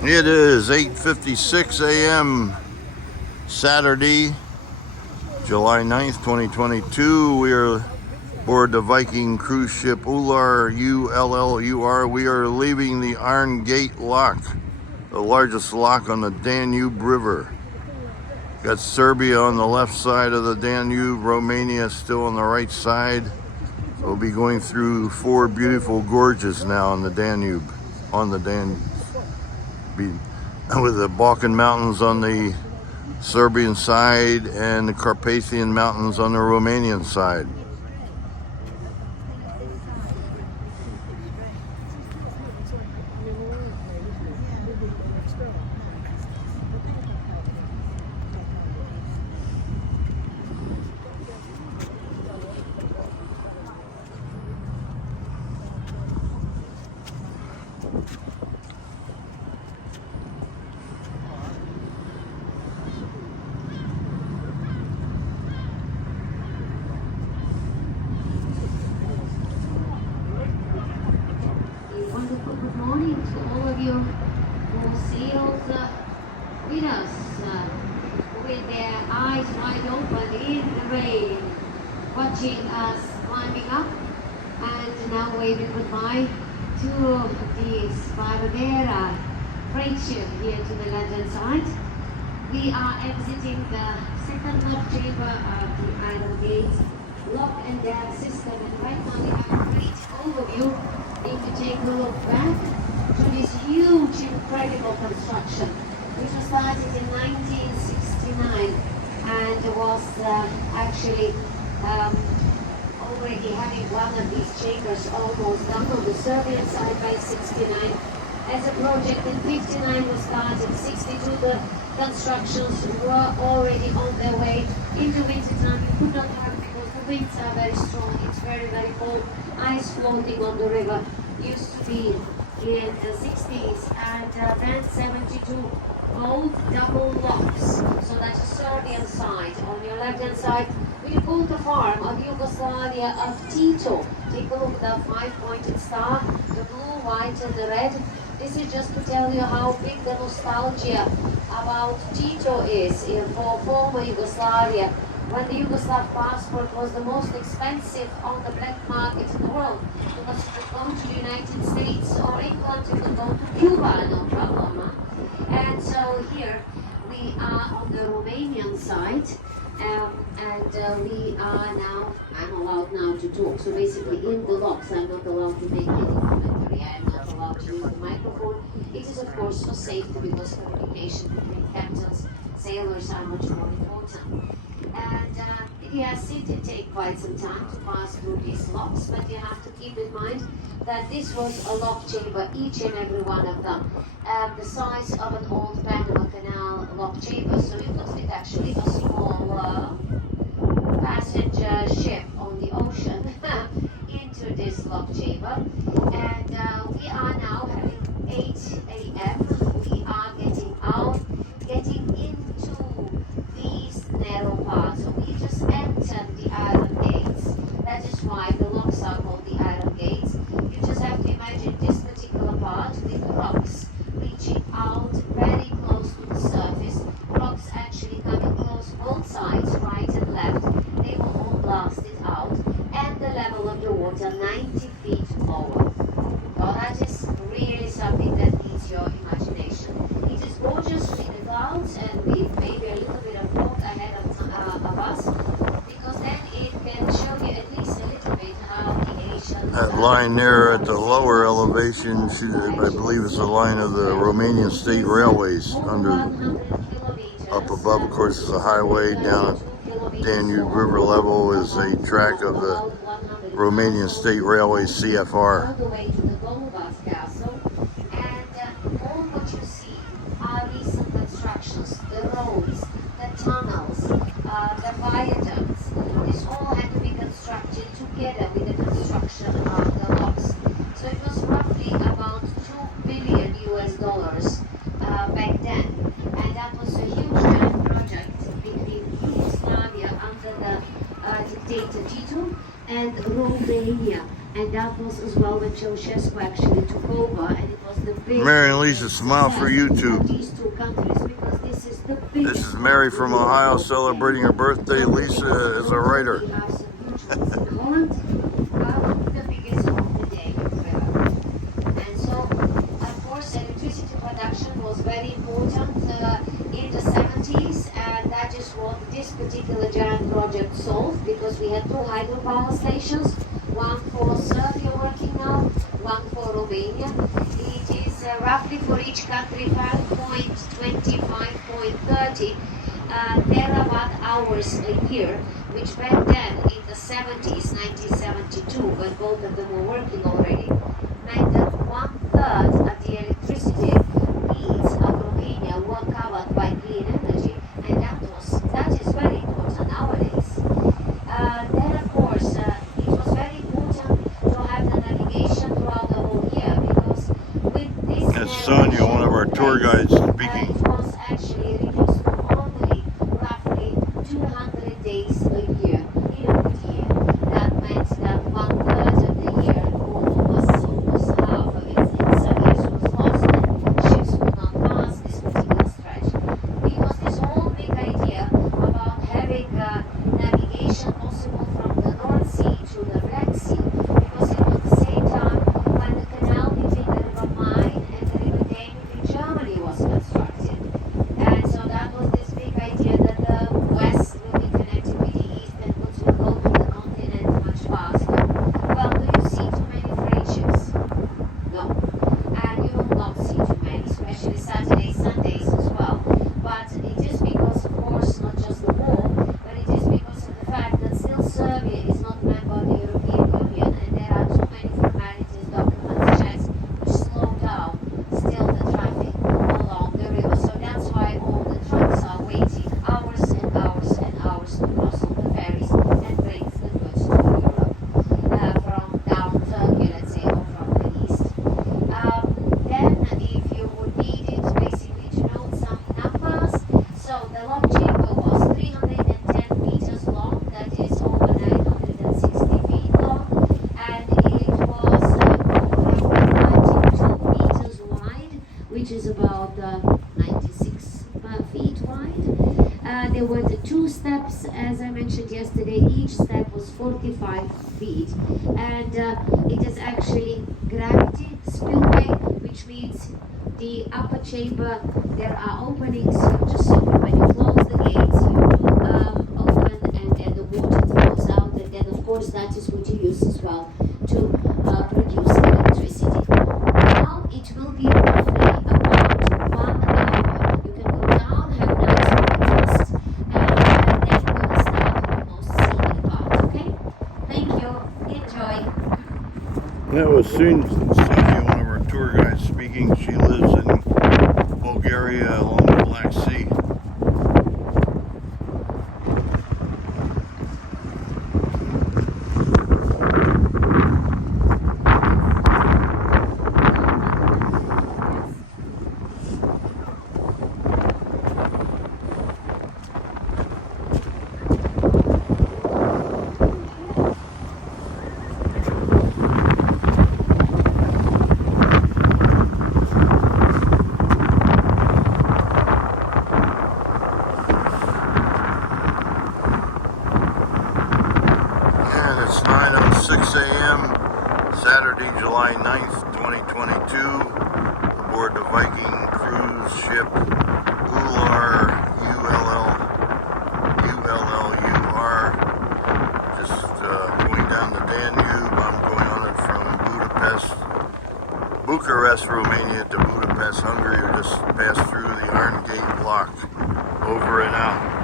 It is 8:56 a.m. Saturday, July 9th, 2022. We are aboard the Viking cruise ship Ullur, U-L-L-U-R. We are leaving the Iron Gate Lock, the largest lock on the Danube River. Got Serbia on the left side of the Danube, Romania still on the right side. We'll be going through four beautiful gorges now on the Danube, with the Balkan Mountains on the Serbian side and the Carpathian Mountains on the Romanian side. Good morning to all of you who sailed with us with their eyes wide open in the rain, watching us climbing up and now waving goodbye to the Sparvera freight ship here to the London side. We are exiting the second lock chamber of the Iron Gate lock and gas system, and right now we have a great overview. If you take a look back to this huge, incredible construction, which was started in 1969 and was actually already having one of these chambers almost done on the Serbian side by 69. As a project in 59 was started, 62 the constructions were already on their way. Into winter time you could not have, because the winds are very strong, it's very, very cold. Ice floating on the river used to be in the 60s, and then 72, both double locks. So that's the Serbian side. On your left hand side, we built the farm of Yugoslavia of Tito. Take a look at the 5-pointed star, the blue, white and the red. This is just to tell you how big the nostalgia about Tito is for former Yugoslavia, when the Yugoslav passport was the most expensive on the black market in the world. Because you could go to the United States or England, you could go to Cuba, no problem. And so here we are on the Romanian side, and we are now, I'm allowed now to talk. So basically in the locks I'm not allowed to make any commentary, I'm not allowed to use the microphone. It is of course for safety, because communication between captains, sailors are much more important. And yes, it did take quite some time to pass through these locks, but you have to keep in mind that this was a lock chamber, each and every one of them, the size of an old Panama Canal lock chamber. So you could fit actually a small passenger ship on the ocean into this lock chamber. And we are now having 8 a.m. We are getting out, getting into these narrow parts. So we just entered the Iron Gates. That is why the locks are called the Iron Gates. You just have to imagine this particular part with rocks reaching out very close to the surface. Rocks actually coming close both sides, right and left. They were all blasted out. And the level of the water 90 feet lower. Well, that is really something that needs your imagination. It is gorgeous in the clouds, and with maybe a little bit of fog ahead of us, because then it can show you at least a little bit how the Asian... That line there at the lower elevation, I believe it's the line of the Romanian State Railways. Up above, of course, is a highway. Down at Danube River level is a track of the Romanian State Railways, CFR. All the way to the Golubas Castle, and all what you see are recent constructions, the roads, the tunnels, the viaducts. This all had to be constructed together with the construction of the locks. So it was roughly about $2 billion back then, and that was a huge project between Yugoslavia under the dictator Tito and Romania. And and that was as well when Ceausescu actually took over, and it was the big Mary and Lisa, smile for YouTube. of these two countries, because this is the biggest. This is Mary from Ohio celebrating her birthday. Lisa is a writer. We have some huge ones in Holland, the biggest of the day. And so, of course, electricity production was very important in the 70s, and that is what this particular giant project solved, because we had two hydropower stations, one for Serbia working now, one for Romania. It is roughly for each country 5.25, 5.30 terawatt hours a year, which back then in the 70s, 1972, when both of them were working already, meant that 1/3 of the electricity needs of Romania were covered by clean energy, and that is very important nowadays. Then of course it was very important to have the navigation throughout the whole year, because with this That's Sonia, one of our tour guides, speaking. it was actually reduced to only roughly 200 days a year in a good year. That meant that 1/3 of the year, or almost half of its service was lost, and ships could not pass this particular stretch. It was this whole big idea about having navigation possible from the North Sea to the Black Sea, because it was the same time when the canal between the River Main and the River Danube in Germany was constructed. And so that was this big idea that the West will be connected with the East, and goods will go to the continent much faster. Well, do you see too many freight ships? No. And you will not see too many, especially Saturdays, Sundays as well. But it is because, of course, not just the war, but it is because of the fact that still Serbia is not a member of the European Union, and there are too many formalities, documents, checks, which slow down still the traffic along the river. So that's why all the trucks are waiting hours and hours and hours to cross on the ferries and bring the goods to Europe from down Turkey, let's say, or from the east. Then, if you would need it, basically to note some numbers. So the lock chamber was 310 meters long, that is over 960 feet long, and it was roughly 92 meters wide, which is about 96 feet wide. There were the two steps, as I mentioned yesterday. Each step was 45 feet, and it is actually gravity spillway, which means the upper chamber, there are openings. You just simply, when you close the gates, you do open, and then the water flows out, and then of course that is what you use as well to produce electricity. Now it will be roughly about 1 hour. You can go down, have a nice breakfast, and then we'll start the most scenic part. Okay? Thank you. Enjoy. That was Sonia, one of our tour guides, speaking. She lives in Bulgaria along the Black Sea. It's 9:06 a.m. Saturday, July 9th, 2022, aboard the Viking cruise ship Ullur, U-L-L-U-R, just going down the Danube. I'm going on it from Bucharest, Romania to Budapest, Hungary. We just passed through the Iron Gate block. Over and out.